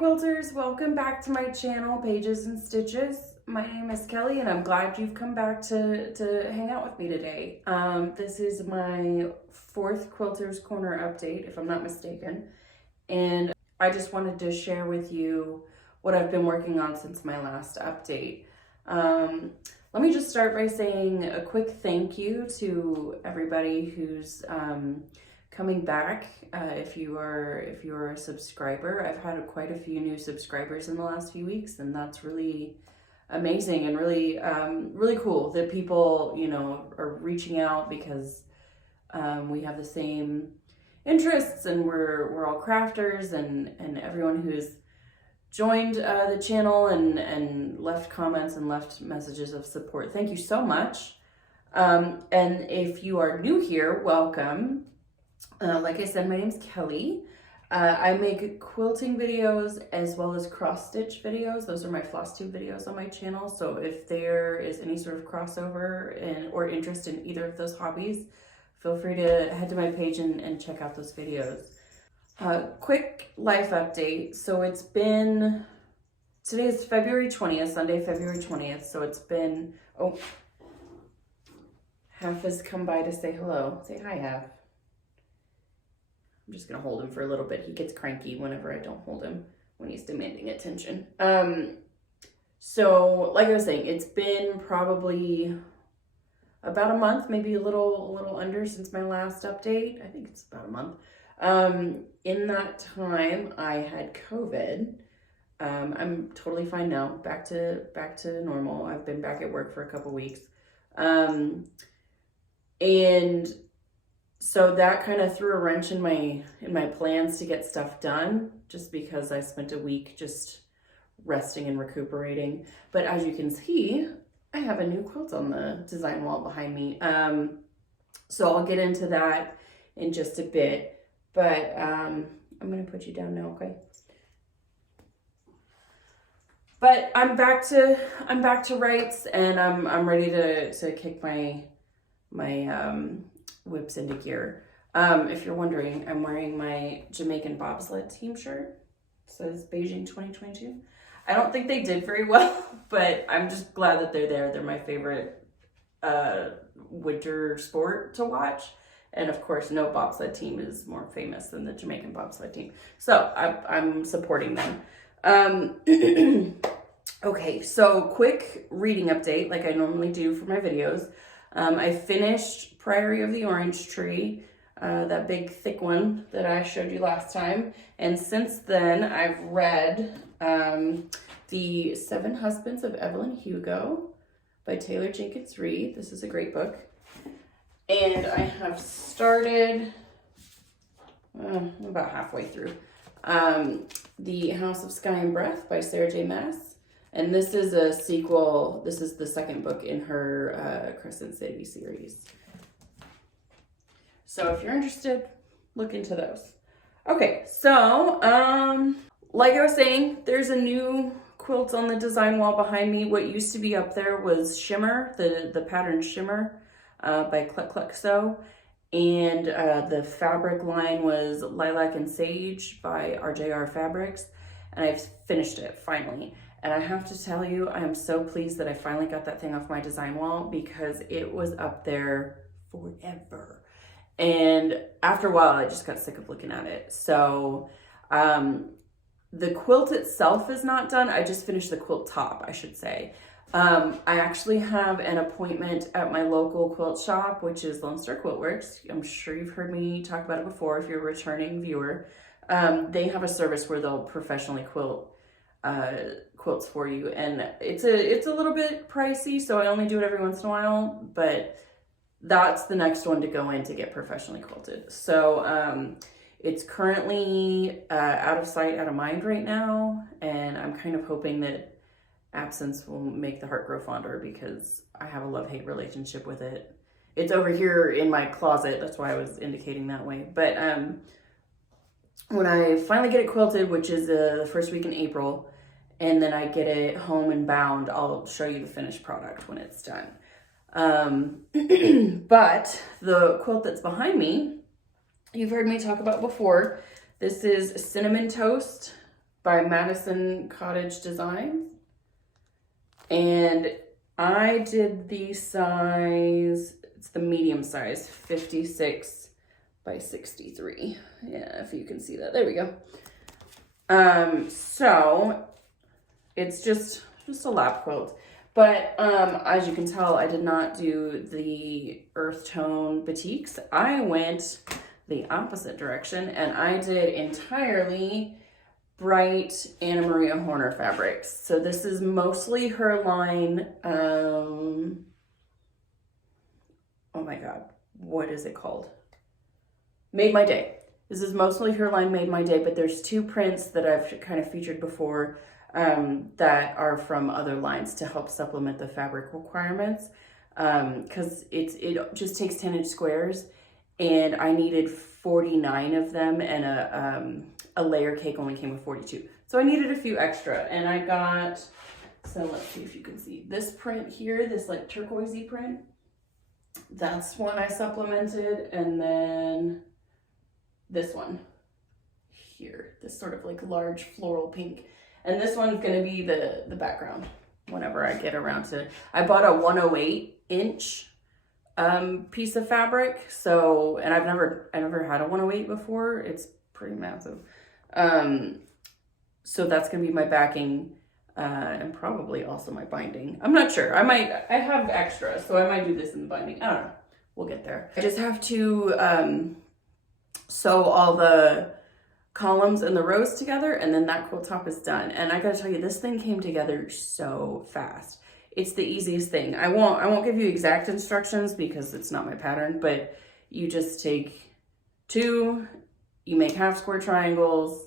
Quilters, welcome back to my channel, Pages and Stitches. My name is Kelly and I'm glad you've come back to hang out with me today. This is my fourth Quilters Corner update, if I'm not mistaken. And I just wanted to share with you what I've been working on since my last update. Let me just start by saying a quick thank you to everybody who's coming back. If you are a subscriber, I've had quite a few new subscribers in the last few weeks, and that's really amazing and really really cool that people, you know, are reaching out because we have the same interests and we're all crafters, and everyone who's joined the channel and left comments and left messages of support. Thank you so much. And if you are new here, welcome. Like I said, my name's Kelly. I make quilting videos as well as cross stitch videos. Those are my floss tube videos on my channel. So if there is any sort of crossover or interest in either of those hobbies, feel free to head to my page and check out those videos. Quick life update. So it's been, today is February 20th, Sunday, February 20th. So it's been, oh, Half has come by to say hello. Say hi, Half. I'm just gonna hold him for a little bit. He gets cranky whenever I don't hold him when he's demanding attention. So like I was saying, it's been probably about a month, maybe a little under since my last update. I think it's about a month. In that time, I had COVID. I'm totally fine now. Back to normal. I've been back at work for a couple weeks. And so that kind of threw a wrench in my plans to get stuff done, just because I spent a week just resting and recuperating. But as you can see, I have a new quilt on the design wall behind me. So I'll get into that in just a bit, but I'm gonna put you down now, okay? But I'm back to rights, and I'm ready to kick my whips into gear. If you're wondering, I'm wearing my Jamaican bobsled team shirt. It says Beijing 2022. I don't think they did very well, but I'm just glad that they're there. They're my favorite winter sport to watch. And of course, no bobsled team is more famous than the Jamaican bobsled team. So I'm supporting them. Okay, so quick reading update like I normally do for my videos. I finished Priory of the Orange Tree, that big thick one that I showed you last time. And since then, I've read The Seven Husbands of Evelyn Hugo by Taylor Jenkins Reid. This is a great book. And I have started, about halfway through, The House of Sky and Breath by Sarah J. Maas. And this is a sequel. This is the second book in her Crescent City series. So if you're interested, look into those. Okay, so like I was saying, there's a new quilt on the design wall behind me. What used to be up there was Shimmer, the pattern Shimmer by Cluck. And the fabric line was Lilac and Sage by RJR Fabrics. And I've finished it finally. And I have to tell you, I am so pleased that I finally got that thing off my design wall, because it was up there forever. And after a while, I just got sick of looking at it. So the quilt itself is not done. I just finished the quilt top, I should say. I actually have an appointment at my local quilt shop, which is Lone Star Quilt Works. I'm sure you've heard me talk about it before if you're a returning viewer. They have a service where they'll professionally quilt quilts for you, and it's a little bit pricey, so I only do it every once in a while, but that's the next one to go in to get professionally quilted. So it's currently out of sight, out of mind right now, and I'm kind of hoping that absence will make the heart grow fonder, because I have a love-hate relationship with it. It's over here in my closet, that's why I was indicating that way. But when I finally get it quilted, which is the first week in April, and then I get it home and bound, I'll show you the finished product when it's done. But the quilt that's behind me, you've heard me talk about before. This is Cinnamon Toast by Madison Cottage Designs. And I did the size, it's the medium size, 56 by 63. Yeah, if you can see that. There we go. So it's just a lap quilt. But as you can tell, I did not do the earth tone batiks. I went the opposite direction and I did entirely bright Anna Maria Horner fabrics. So this is mostly her line, oh my God, what is it called? Made My Day. This is mostly her line Made My Day, but there's two prints that I've kind of featured before that are from other lines to help supplement the fabric requirements. Cause it just takes 10-inch squares and I needed 49 of them and a layer cake only came with 42. So I needed a few extra and I got, so let's see if you can see this print here, this like turquoisey print. That's one I supplemented. And then this one here, this sort of like large floral pink. And this one's gonna be the background whenever I get around to it. I bought a 108-inch piece of fabric. So, and I never had a 108 before. It's pretty massive. So that's gonna be my backing and probably also my binding. I'm not sure. I have extra, so I might do this in the binding. I don't know. We'll get there. I just have to sew all the columns and the rows together, and then that quilt top is done. And I gotta tell you, this thing came together so fast. It's the easiest thing. I won't give you exact instructions because it's not my pattern, but you just take two, you make half square triangles,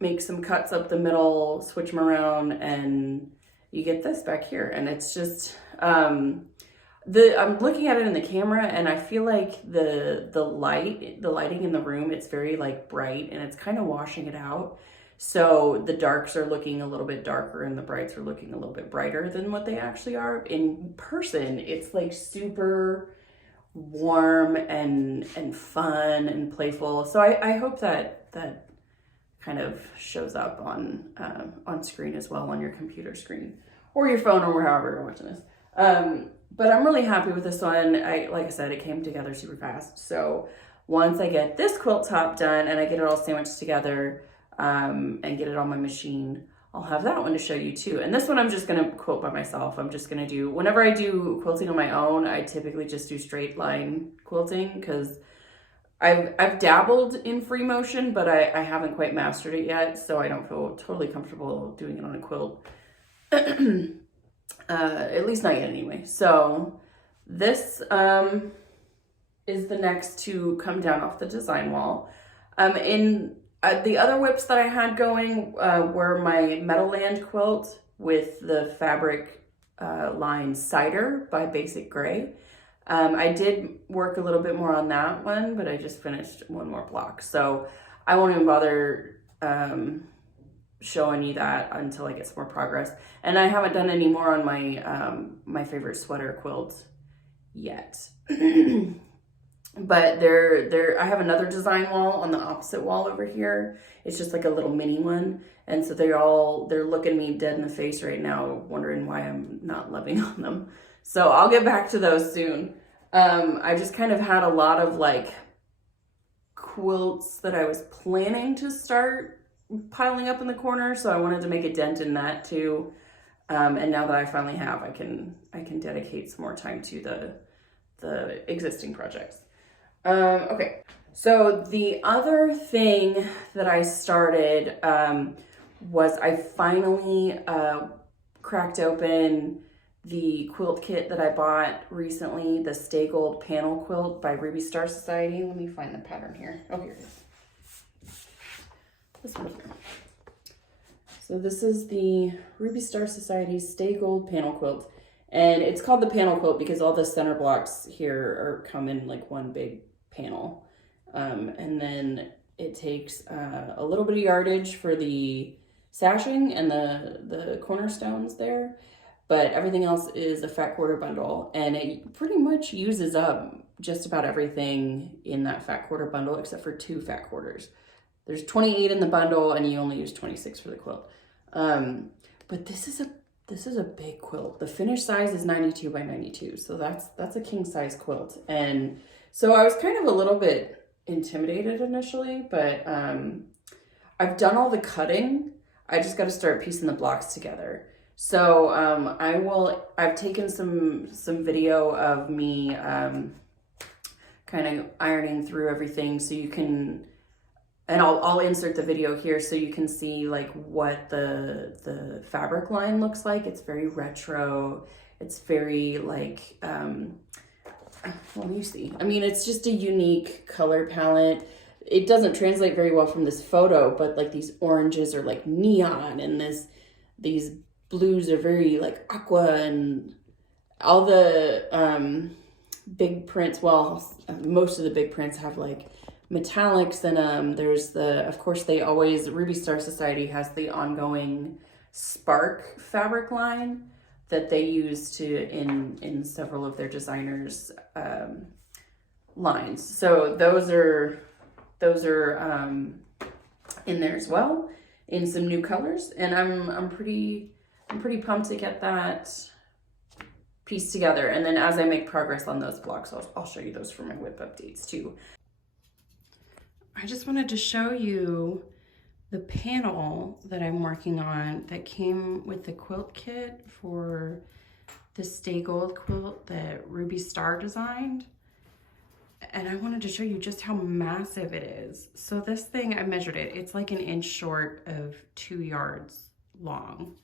make some cuts up the middle, switch them around, and you get this back here. And it's just, I'm looking at it in the camera and I feel like the lighting in the room, it's very like bright and it's kind of washing it out. So the darks are looking a little bit darker and the brights are looking a little bit brighter than what they actually are. In person, it's like super warm and fun and playful. So I hope that kind of shows up on screen as well, on your computer screen or your phone or however you're watching this. But I'm really happy with this one. Like I said, it came together super fast. So once I get this quilt top done and I get it all sandwiched together and get it on my machine, I'll have that one to show you too. And this one I'm just gonna quilt by myself. I'm just gonna do, whenever I do quilting on my own, I typically just do straight line quilting because I've dabbled in free motion, but I haven't quite mastered it yet. So I don't feel totally comfortable doing it on a quilt. At least not yet anyway. So this is the next to come down off the design wall. The other whips that I had going were my Meadowland quilt with the fabric line Cider by Basic Gray. I did work a little bit more on that one, but I just finished one more block. So I won't even bother showing you that until I get some more progress. And I haven't done any more on my my favorite sweater quilt yet. But I have another design wall on the opposite wall over here. It's just like a little mini one. And so they're looking me dead in the face right now, wondering why I'm not loving on them. So I'll get back to those soon. I just kind of had a lot of like quilts that I was planning to start piling up in the corner. So I wanted to make a dent in that too. And now that I finally have, I can dedicate some more time to the existing projects. Okay, so the other thing that I started was I finally cracked open the quilt kit that I bought recently, the Stay Gold Panel Quilt by Ruby Star Society. Let me find the pattern here. Oh, here it is. This one here. So this is the Ruby Star Society's Stay Gold Panel Quilt. And it's called the panel quilt because all the center blocks here come in like one big panel. And then it takes a little bit of yardage for the sashing and the cornerstones there, but everything else is a fat quarter bundle, and it pretty much uses up just about everything in that fat quarter bundle except for 2 fat quarters. there's 28 in the bundle and you only use 26 for the quilt. But this is a big quilt. The finished size is 92 by 92. So that's a king size quilt. And so I was kind of a little bit intimidated initially, but I've done all the cutting. I just got to start piecing the blocks together. So I've taken some video of me kind of ironing through everything, so you can, and I'll insert the video here so you can see like what the fabric line looks like. It's very retro. It's very like, well, you see, I mean, it's just a unique color palette. It doesn't translate very well from this photo, but like these oranges are like neon, and these blues are very like aqua, and all the big prints, well, most of the big prints have like metallics in them. There's of course Ruby Star Society has the ongoing Spark fabric line that they use in several of their designers lines. So those are in there as well in some new colors, and I'm pretty pumped to get that pieced together. And then as I make progress on those blocks, I'll show you those for my whip updates too. I just wanted to show you the panel that I'm working on that came with the quilt kit for the Stay Gold quilt that Ruby Star designed. And I wanted to show you just how massive it is. So this thing, I measured it. It's like an inch short of 2 yards long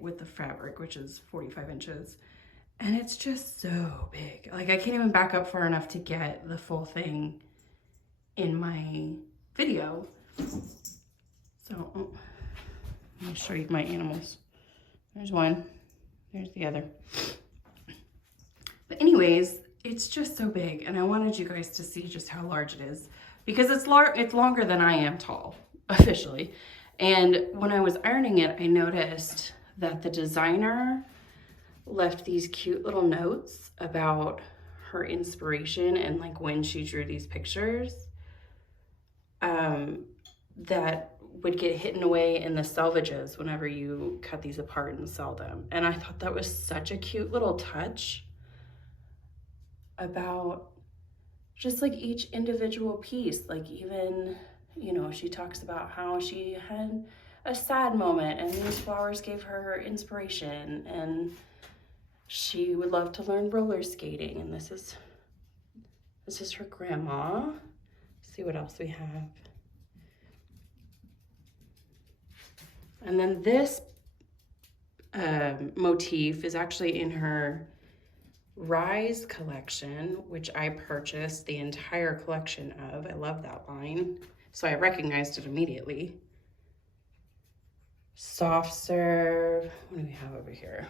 with the fabric, which is 45 inches. And it's just so big. Like I can't even back up far enough to get the full thing in my video. So let me show you my animals. There's one, there's the other. But anyways, it's just so big, and I wanted you guys to see just how large it is, because it's longer than I am tall, officially. And when I was ironing it, I noticed that the designer left these cute little notes about her inspiration and like when she drew these pictures that would get hidden away in the selvages whenever you cut these apart and sell them. And I thought that was such a cute little touch about just like each individual piece. Like even, you know, she talks about how she had a sad moment and these flowers gave her inspiration, and she would love to learn roller skating, and this is her grandma. Let's see what else we have. And then this motif is actually in her Rise collection, which I purchased the entire collection of. I love that line, so I recognized it immediately. Soft serve. What do we have over here?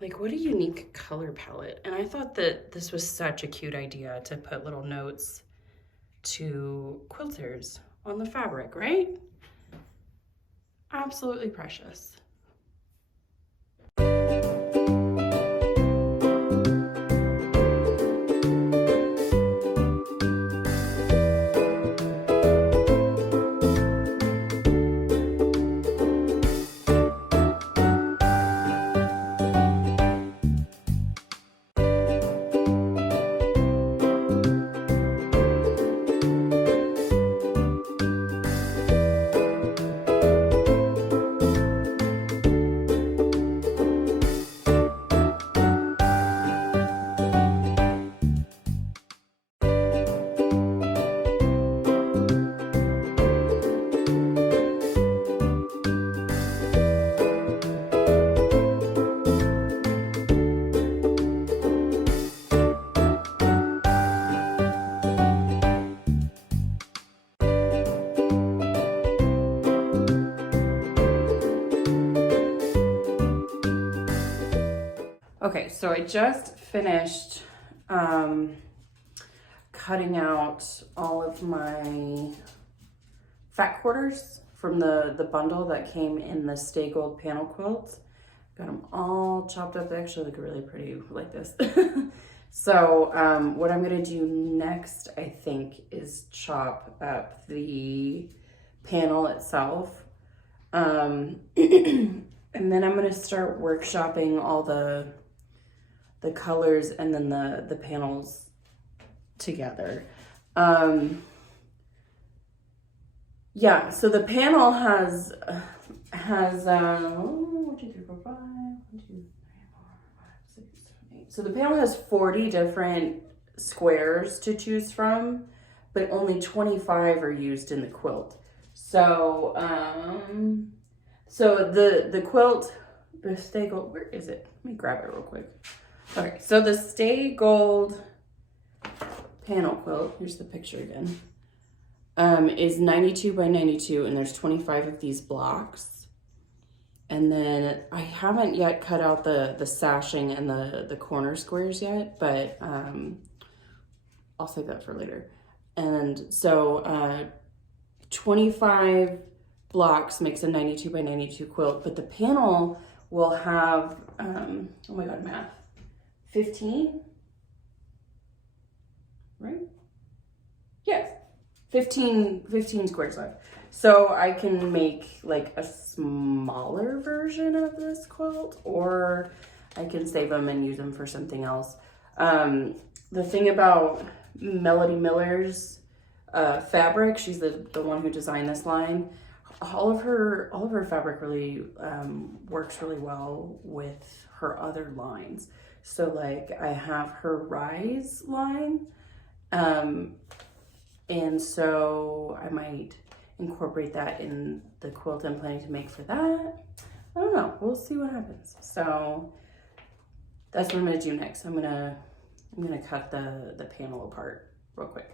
Like, what a unique color palette. And I thought that this was such a cute idea to put little notes to quilters on the fabric, right? Absolutely precious. Okay, so I just finished cutting out all of my fat quarters from the bundle that came in the Stay Gold panel quilt. Got them all chopped up. They actually look really pretty like this. So what I'm gonna do next, I think, is chop up the panel itself. And then I'm gonna start workshopping all the colors and then the panels together. Yeah, so the panel has 1, 2, 3, 4, 5, 1, 2, 3, 4, 5, 6, 7, 8. So the panel has 40 different squares to choose from, but only 25 are used in the quilt. So so the quilt, the stay gold, where is it? Let me grab it real quick. Okay, so the stay gold panel quilt, here's the picture again, is 92 by 92, and there's 25 of these blocks. And then I haven't yet cut out the sashing and the corner squares yet, but I'll save that for later. And so 25 blocks makes a 92 by 92 quilt, but the panel will have, oh my God, math, 15, right? Yes, 15 squares left. So I can make like a smaller version of this quilt, or I can save them and use them for something else. The thing about Melody Miller's fabric, she's the one who designed this line. All of her fabric really works really well with her other lines. So like I have her Rise line, and so I might incorporate that in the quilt I'm planning to make for that. I don't know, we'll see what happens. So that's what I'm gonna do next. I'm gonna cut the panel apart real quick.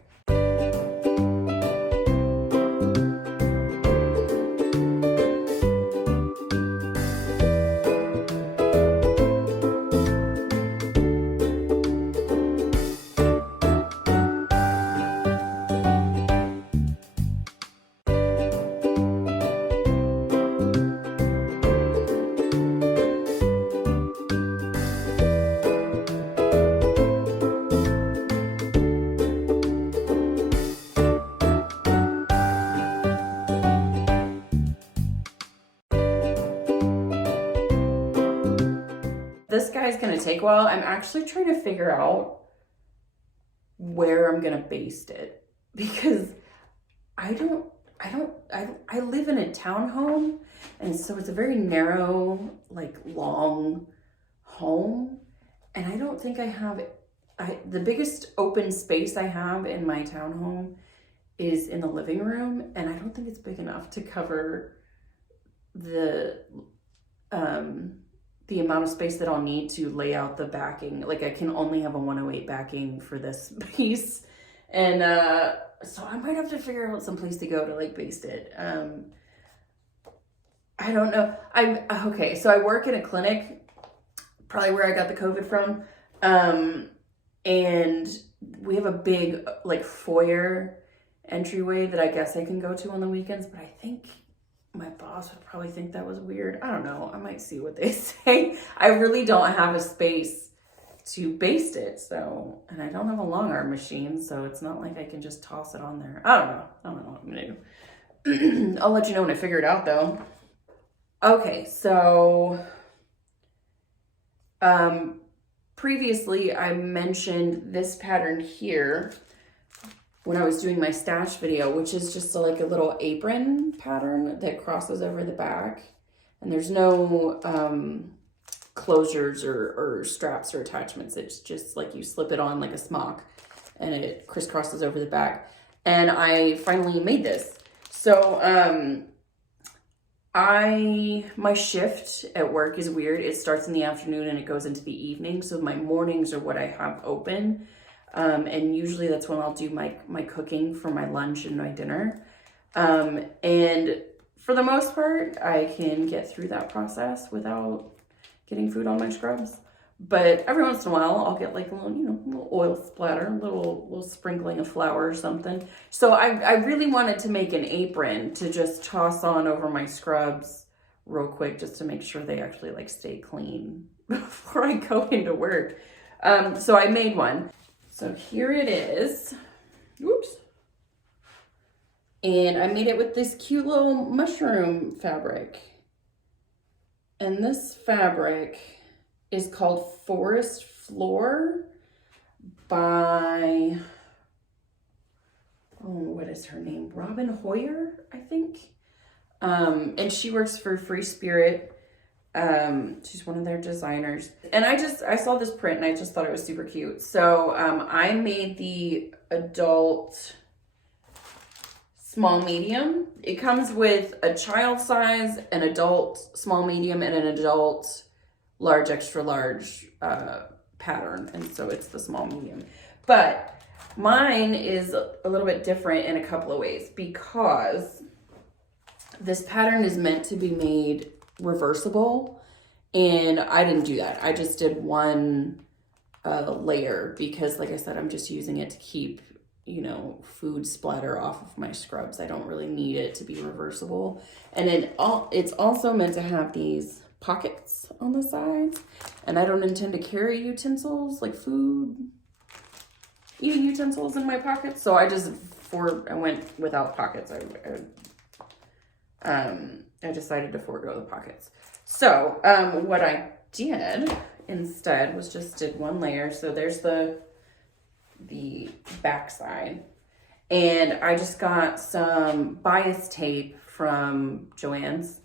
This guy's gonna take a while. I'm actually trying to figure out where I'm gonna baste it, because I live in a townhome, and so it's a very narrow, like long home, and I don't think I have the biggest open space I have in my townhome is in the living room, and I don't think it's big enough to cover the amount of space that I'll need to lay out the backing. Like I can only have a 108 backing for this piece. And so I might have to figure out some place to go to like baste it. I don't know. Okay, so I work in a clinic, probably where I got the COVID from. And we have a big like foyer entryway that I guess I can go to on the weekends, but I think my boss would probably think that was weird. I don't know. I might see what they say. I really don't have a space to baste it. So, and I don't have a long arm machine, so it's not like I can just toss it on there. I don't know. I don't know what I'm gonna do. I'll let you know when I figure it out though. Okay, so previously I mentioned this pattern here when I was doing my stash video, which is just like a little apron pattern that crosses over the back. And there's no closures or straps or attachments. It's just like you slip it on like a smock and it crisscrosses over the back. And I finally made this. So my shift at work is weird. It starts in the afternoon and it goes into the evening. So my mornings are what I have open. And usually that's when I'll do my cooking for my lunch and my dinner. And for the most part, I can get through that process without getting food on my scrubs. But every once in a while, I'll get like a little oil splatter, a little sprinkling of flour or something. So I really wanted to make an apron to just toss on over my scrubs real quick, just to make sure they actually like stay clean before I go into work. So I made one. So here it is. Oops. And I made it with this cute little mushroom fabric. And this fabric is called Forest Floor by, oh, what is her name? Robin Hauer, I think. And she works for Free Spirit. She's one of their designers. And I saw this print and I just thought it was super cute. So I made the adult small medium. It comes with a child size, an adult small medium, and an adult large extra large pattern. And so it's the small medium. But mine is a little bit different in a couple of ways because this pattern is meant to be made reversible, and I didn't do that. I just did one layer because, like I said, I'm just using it to keep, you know, food splatter off of my scrubs. I don't really need it to be reversible. And it's also meant to have these pockets on the sides, and I don't intend to carry utensils like food eating utensils in my pockets, so I went without pockets. I decided to forego the pockets. So what I did instead was just did one layer. So there's the back side, and I just got some bias tape from Joann's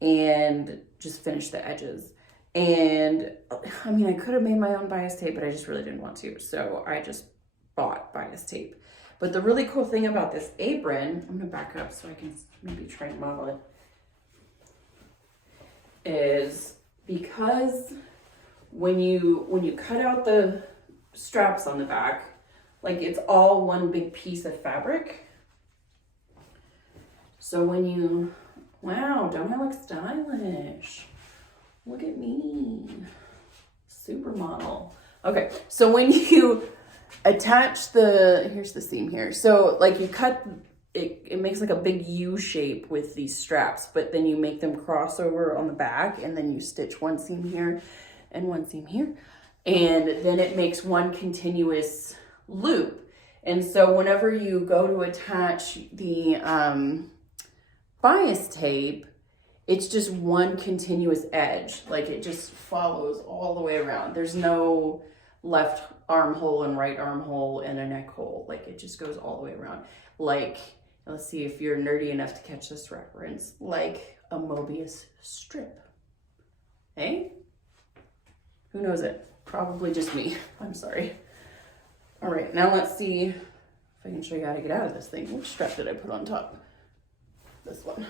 and just finished the edges. And I mean, I could have made my own bias tape, but I just really didn't want to, so I just bought bias tape. But the really cool thing about this apron, I'm gonna back up so I can maybe try and model it, is because when you cut out the straps on the back, like it's all one big piece of fabric. So when you, wow, don't I look stylish? Look at me, supermodel. Okay, so when you attach here's the seam here. So like you cut, it makes like a big U shape with these straps, but then you make them cross over on the back, and then you stitch one seam here and one seam here. And then it makes one continuous loop. And so whenever you go to attach the bias tape, it's just one continuous edge. Like it just follows all the way around. There's no left armhole and right armhole and a neck hole. Like it just goes all the way around. Like, let's see if you're nerdy enough to catch this reference, like a Mobius strip. Hey? Who knows it? Probably just me. I'm sorry. All right, now let's see if I can show you how to get out of this thing. Which strap did I put on top? This one.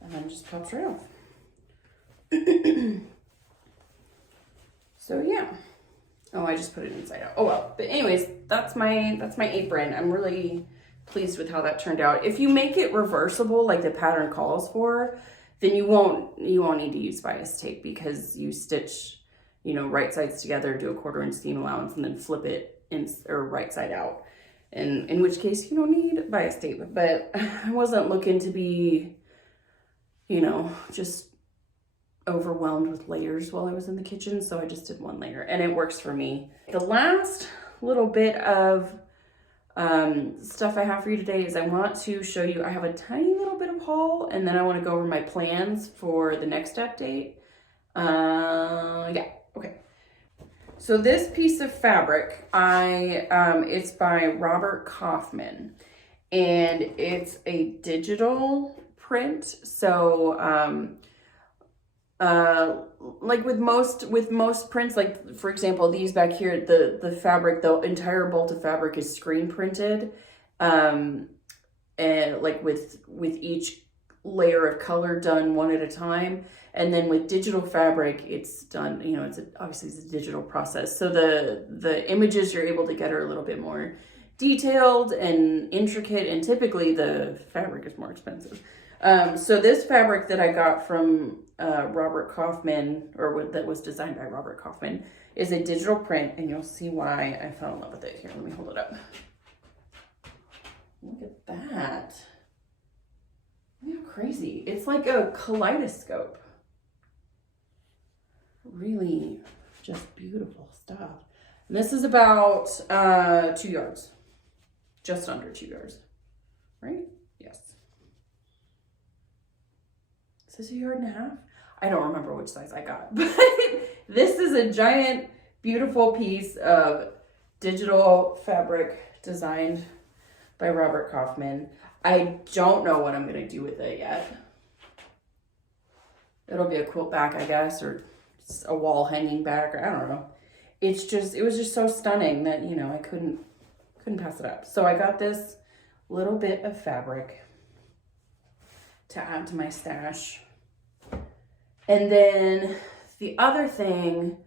And then it just pops right off. So yeah. Oh, I just put it inside out. Oh well. But anyways, that's my apron. I'm really pleased with how that turned out. If you make it reversible like the pattern calls for, then you won't need to use bias tape, because you stitch, you know, right sides together, do a 1/4 inch seam allowance, and then flip it or right side out. And in which case you don't need bias tape. But I wasn't looking to be, you know, just overwhelmed with layers while I was in the kitchen, so I just did one layer, and it works for me. The last little bit of stuff I have for you today is I want to show you, I have a tiny little bit of haul, and then I want to go over my plans for the next update. Yeah, okay. So this piece of fabric, it's by Robert Kaufman, and it's a digital print. So like with most prints, like for example these back here, the fabric, the entire bolt of fabric is screen printed, and like with each layer of color done one at a time. And then with digital fabric, it's done, you know, obviously it's a digital process, so the images you're able to get are a little bit more detailed and intricate, and typically the fabric is more expensive. So this fabric that I got from Robert Kaufman, that was designed by Robert Kaufman, is a digital print, and you'll see why I fell in love with it. Here, let me hold it up. Look at that. Look how crazy. It's like a kaleidoscope. really just beautiful stuff. And this is about 2 yards, just under 2 yards, right? Yes. Is this 1.5 yards? I don't remember which size I got, but this is a giant, beautiful piece of digital fabric designed by Robert Kaufman. I don't know what I'm going to do with it yet. It'll be a quilt back, I guess, or a wall hanging back, or I don't know. It was just so stunning that, you know, I couldn't pass it up. So I got this little bit of fabric to add to my stash. And then the other thing,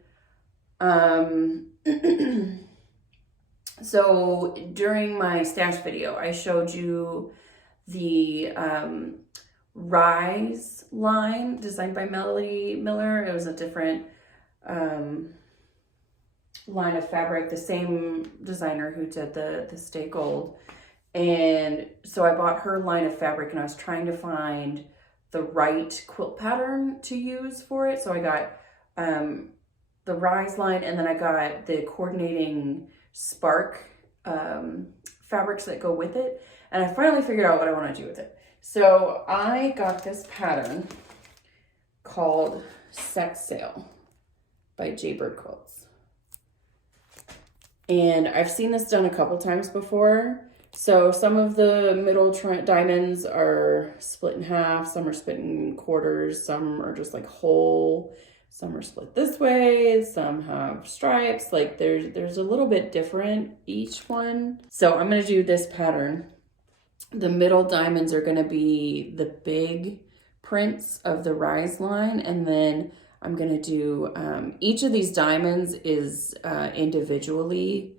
so during my stash video, I showed you the Rise line designed by Melody Miller. It was a different line of fabric, the same designer who did the Stay Gold. And so I bought her line of fabric, and I was trying to find the right quilt pattern to use for it. So I got the Rise line, and then I got the coordinating spark fabrics that go with it. And I finally figured out what I want to do with it. So I got this pattern called Set Sail by Jaybird Quilts. And I've seen this done a couple times before. So some of the middle diamonds are split in half, some are split in quarters, some are just like whole, some are split this way, some have stripes. Like there's a little bit different each one. So I'm going to do this pattern. The middle diamonds are going to be the big prints of the Rise line, and then I'm going to do each of these diamonds is individually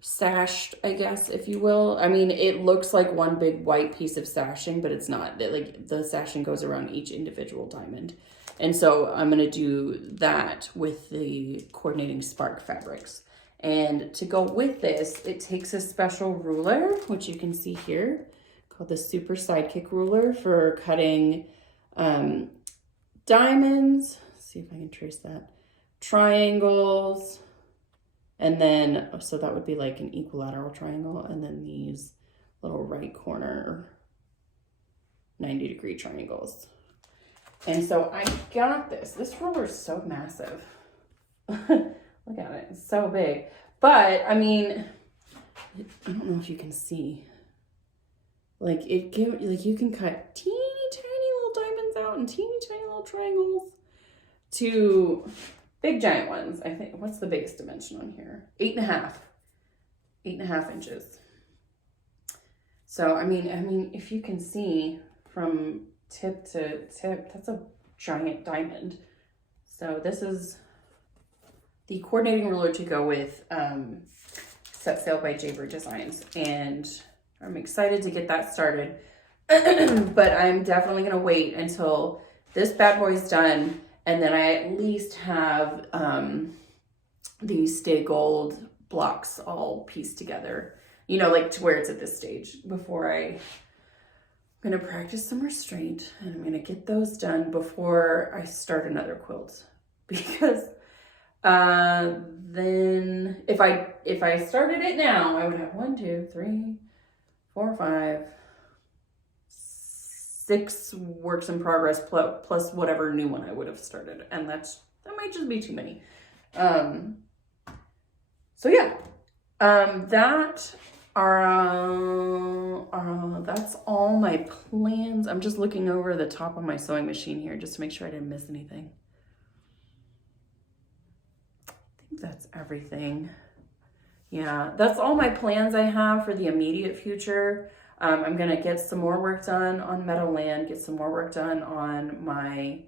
sashed, I guess, if you will. I mean, it looks like one big white piece of sashing, but it's not. Like the sashing goes around each individual diamond. And so I'm going to do that with the coordinating spark fabrics. And to go with this, it takes a special ruler, which you can see here, called the Super Sidekick ruler for cutting diamonds. Let's see if I can trace that. Triangles. And then, so that would be like an equilateral triangle. And then these little right corner 90-degree triangles. And so I got this. This ruler is so massive. Look at it, it's so big. But I mean, I don't know if you can see. Like you can cut teeny tiny little diamonds out and teeny tiny little triangles to big giant ones. I think, what's the biggest dimension on here? 8.5 inches. So I mean, if you can see from tip to tip, that's a giant diamond. So this is the coordinating ruler to go with Set Sail by Jaybird Designs, and I'm excited to get that started. But I'm definitely gonna wait until this bad boy is done, and then I at least have these Stay Gold blocks all pieced together, you know, like to where it's at this stage, before I'm gonna practice some restraint, and I'm gonna get those done before I start another quilt. Because then if I started it now, I would have 1, 2, 3, 4, 5, 6 works in progress plus whatever new one I would have started, and that might just be too many. So yeah, that's all my plans. I'm just looking over the top of my sewing machine here just to make sure I didn't miss anything. That's everything. Yeah, that's all my plans I have for the immediate future. I'm gonna get some more work done on Meadowland, get some more work done on my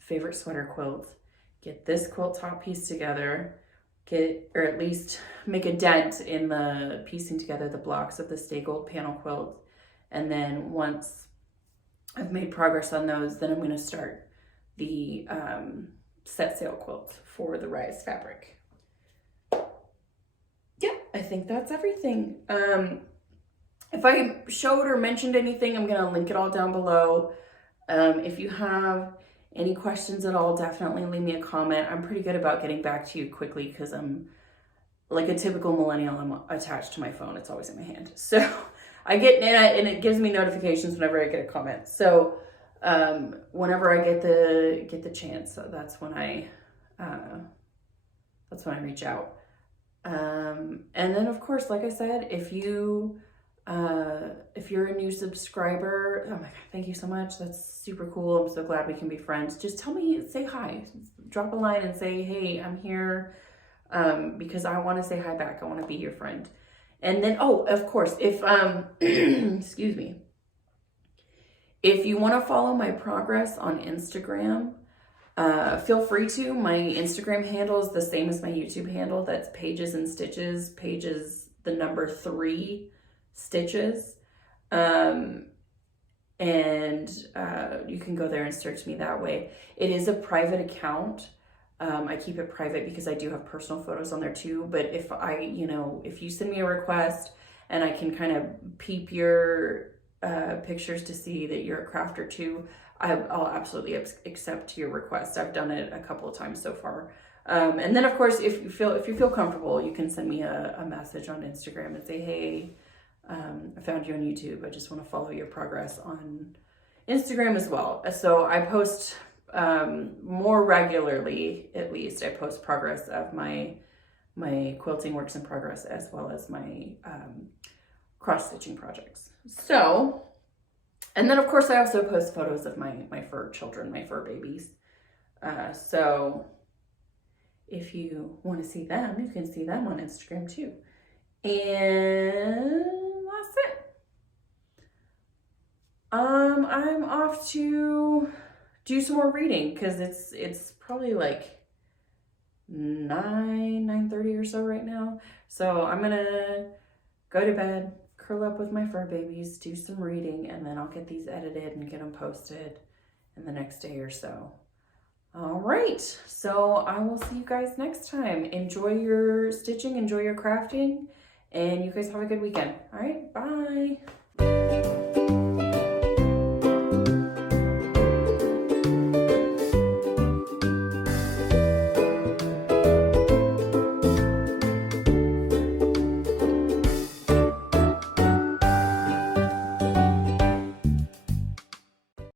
favorite sweater quilt, get this quilt top piece together, or at least make a dent in the piecing together the blocks of the Stay Gold panel quilt. And then once I've made progress on those, then I'm gonna start the Set Sail quilt for the Rise fabric. Yeah, I think that's everything. If I showed or mentioned anything, I'm gonna link it all down below. If you have Any questions at all, definitely leave me a comment. I'm pretty good about getting back to you quickly because I'm like a typical millennial. I'm attached to my phone. It's always in my hand. So I get it and it gives me notifications whenever I get a comment. So whenever I get the chance, that's when I reach out. And then of course, like I said, if you're a new subscriber, oh my God, thank you so much. That's super cool. I'm so glad we can be friends. Just say hi, drop a line and say, hey, I'm here. Because I want to say hi back. I want to be your friend. And then, oh, of course, if, excuse me, if you want to follow my progress on Instagram, feel free to. My Instagram handle is the same as my YouTube handle. That's Pages and Stitches. Pages, the number 3 stitches. And you can go there and search me that way. It is a private account. I keep it private because I do have personal photos on there too. But if if you send me a request and I can kind of peep your pictures to see that you're a crafter too, I'll absolutely accept your request. I've done it a couple of times so far. And then of course, if you feel comfortable, you can send me a message on Instagram and say, hey, I found you on YouTube. I just want to follow your progress on Instagram as well. So I post more regularly, at least. I post progress of my quilting works in progress as well as my cross stitching projects. So, and then of course I also post photos of my fur children, my fur babies. So if you want to see them, you can see them on Instagram too. And that's it. I'm off to do some more reading because it's probably like 9:30 or so right now. So I'm gonna go to bed, curl up with my fur babies, do some reading, and then I'll get these edited and get them posted in the next day or so. All right, so I will see you guys next time. Enjoy your stitching, enjoy your crafting, and you guys have a good weekend. All right, bye.